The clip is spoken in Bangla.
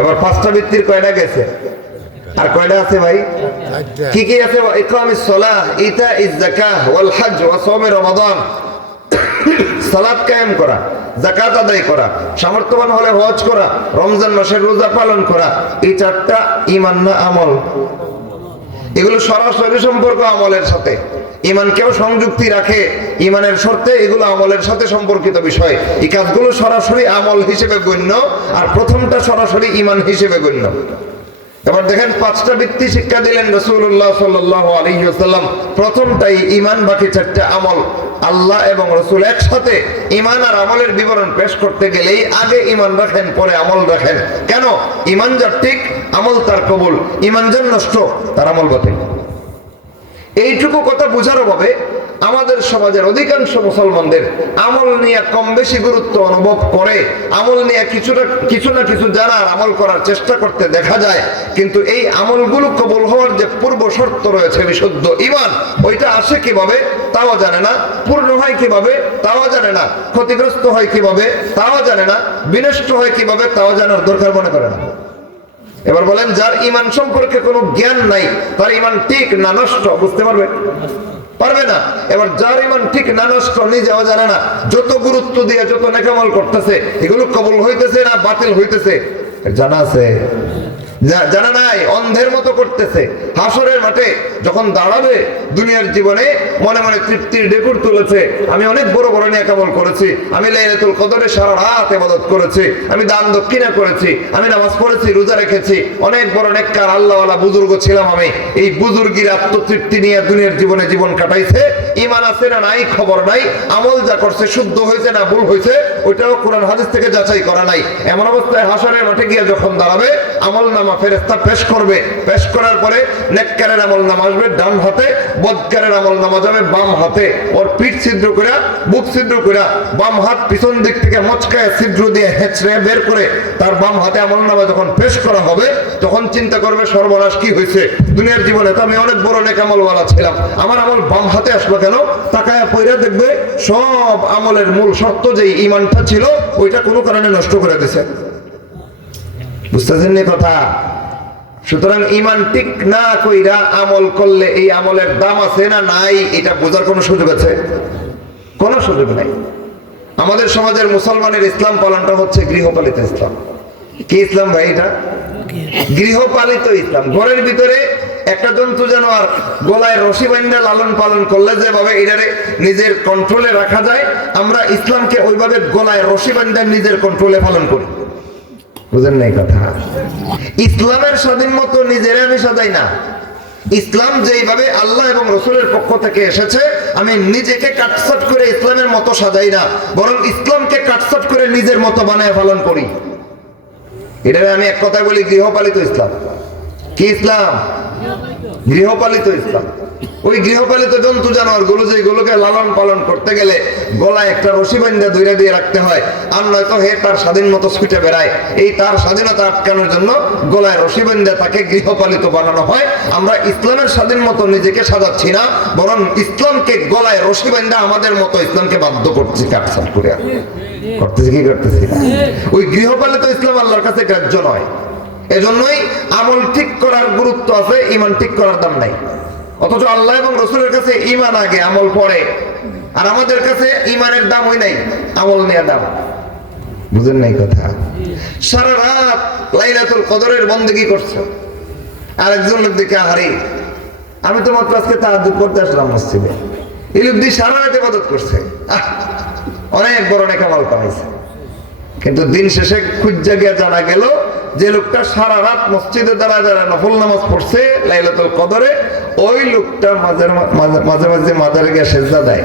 এবার 5টা ভিত্তির কয়টা গেছে, আর কয়টা আছে ভাই? কি কি আছে? ইকামিস সালাহ, ইতাইজ যাকাহ, ওয়াল হজ, ওয়া সাওম রমাদান। সালাত কায়েম করা, যাকাত আদায় করা, সামর্থ্যবান হলে হজ করা, রমজান মাসের রোজা পালন করা। এই 4টা ঈমান না আমল? এগুলো সরাসরি সম্পর্ক আমলের সাথে। ঈমানকেও সংযুক্তি রাখে ঈমানের শর্তে, এগুলো আমলের সাথে সম্পর্কিত বিষয়। এই কাজগুলো সরাসরি আমল হিসেবে গণ্য, আর প্রথমটা সরাসরি ঈমান হিসেবে গণ্য। এবার দেখেন 5টা ভিত্তি শিক্ষা দিলেন রাসূলুল্লাহ সাল্লাল্লাহু আলাইহি ওয়াসাল্লাম। প্রথমটাই ঈমান, বাকি 4টা আমল। আল্লাহ এবং রাসূল একসাথে ঈমান আর আমলের বিবরণ পেশ করতে গেলেই আগে ঈমান রাখেন, পরে আমল রাখেন। কেন? ঈমান যার ঠিক, আমল তার কবুল। ঈমান যার নষ্ট, তার আমল বাতিল। এইটুকু কথা বোঝার অভাবে আমাদের সমাজের অধিকাংশ মুসলমানদের আমল নিয়ে কম বেশি গুরুত্ব অনুভব করে, আমল নিয়ে কিছু না কিছু জানার, আমল করার চেষ্টা করতে দেখা যায়। কিন্তু এই আমলগুলো কবুল হওয়ার যে পূর্ব শর্ত রয়েছে বিশুদ্ধ ঈমান, ওইটা আসে কিভাবে তাও জানে না, পূর্ণ হয় কিভাবে তাও জানে না, ক্ষতিগ্রস্ত হয় কিভাবে তাও জানে না, বিনষ্ট হয় কিভাবে তাও জানার দরকার মনে করে না। এবার বলেন, যার ঈমান সম্পর্কে কোনো জ্ঞান নাই, তার ঈমান ঠিক না নষ্ট বুঝতে পারবে না। এবার যার ঈমান ঠিক না নষ্ট, নিজেও জানে না, যত গুরুত্ব দিয়ে যত নেক আমল করতেছে, এগুলো কবুল হইতেছে না বাতিল হইতেছে জানা আছে? জানা নাই, অন্ধের মতো করতেছে। হাসরের মাঠে যখন দাঁড়াবে, দুনিয়ার জীবনে মনে মনে তৃপ্তির ঢেকুর তুলেছে, আমি অনেক বড় বড় নেক আমল করেছি, আমি লাইলাতুল কদরে সারা রাত ইবাদত করেছি, আমি দান দক্ষিণা করেছি, আমি নামাজ পড়েছি, রোজা রেখেছি, অনেক বড় নেককার আল্লাহওয়ালা বুজুর্গ ছিলাম আমি। এই বুজুর্গির আত্মতৃপ্তি নিয়ে দুনিয়ার জীবনে জীবন কাটাইছে। ঈমান আছে না নাই খবর নাই, আমল যা করছে শুদ্ধ হয়েছে না ভুল হয়েছে ওইটাও কোরআন হাদিস থেকে যাচাই করা নাই। এমন অবস্থায় হাসরের মাঠে গিয়ে যখন দাঁড়াবে, আমল নামা ফেরেশতা পেশ করবে। পেশ করার পরে নেককারের আমল নামা আসবে ডান হাতে, বদকারের আমল নামা যাবে বাম হাতে। ওর পিঠ ছিদ্র করে, বুক ছিদ্র করে, বাম হাত পিছন দিক থেকে মচকায় ছিদ্র দিয়ে হেঁচড়ে বের করে তার বাম হাতে আমল নামা যখন পেশ করা হবে, তখন চিন্তা করবে সর্বনাশ কি হয়েছে, দুনিয়ার জীবনে তো আমি অনেক বড় নেক আমলওয়ালা ছিলাম, আমার আমল বাম হাতে আসলো কেন? তাকায়া পয়রা দেখবে সব আমলের মূল শর্ত যেই ঈমানটা ছিল, ওইটা কোনো কারণে নষ্ট করে দিয়েছে। বুঝতেছেন না কথা? সুতরাং ঈমান ঠিক না কইরা আমল করলে এই আমলের দাম আছে না নাই, এটা বোঝার কোনো সুযোগ আছে? কোনো সুযোগ নাই। আমাদের সমাজের মুসলমানের ইসলাম পালনটা হচ্ছে গৃহপালিত ইসলাম। কি ইসলাম ভাই এটা? গৃহপালিত ইসলাম। ঘরের ভিতরে একটা জন্তু জানোয়ার গলায় রশি বাঁধা লালন পালন করলে যেভাবে এটারে নিজের কন্ট্রোলে রাখা যায়, আমরা ইসলামকে ওইভাবে গলায় রশি বাঁধা নিজের কন্ট্রোলে পালন করি। বুঝেন নাই কথা? ইসলামের স্বাধীন মতো নিজেরা আমি সাজাই না। ইসলাম যেইভাবে আল্লাহ এবং রসুলের পক্ষ থেকে এসেছে, আমি নিজেকে কাটছাট করে ইসলামের মতো সাজাই না, বরং ইসলামকে কাটছাট করে নিজের মতো বানায় পালন করি। এটারে আমি এক কথা বলি গৃহপালিত ইসলাম। কি ইসলাম? গৃহপালিত ইসলাম। ওই গৃহপালিত জন্তু জানোয়ার গুলো যেগুলোকে লালন পালন করতে গেলে গলায় একটা রশি বাঁধা দইরা দিয়ে রাখতে হয়, আর নয়তো হে তার স্বাধীন মতো ছুটে বেড়ায়। এই তার স্বাধীনতা আটকানোর জন্য গলায় রশি বাঁধা তাকে গৃহপালিত বানানো হয়। আমরা ইসলামের স্বাধীন মতো নিজেকে সাজাচ্ছি না, বরং ইসলামকে গলায় রশি বাঁধা আমাদের মতো ইসলামকে বাধ্য করছি কাটছাট করে। করতেছি কি করতেছি? ওই গৃহপালিত ইসলাম আল্লাহর কাছে গ্রাহ্য নয়। এজন্যই আমল ঠিক করার গুরুত্ব আছে, ঈমান ঠিক করার দাম নাই। অথচ আল্লাহ এবং রসুলের কাছে ঈমান আগে, আমল পরে। আর আমাদের কাছে ঈমানের দাম হয় নাই, আমল নেওয়া দাম। বুঝেন নাই কথা? সারা রাত লাইলাতুল কদরের বন্দেগী করছে, আর একজন লোক দেখে হারি, আমি তো মাত্র আজকে তাহাজ্জুদ করতে আসলাম মসজিদে, এই লোক দিয়ে সারা রাত ইবাদত করছে, অনেক বড় নেক আমল কামাইছে। কিন্তু দিন শেষে খুঁজা গিয়া জানা গেল যে লোকটা সারা রাত মসজিদে দাঁড়া নফল নামাজ পড়ছে লাইলাতুল কদরে, ওই লোকটা মাঝে মাঝে মাজারে গিয়ে সেজদা দেয়।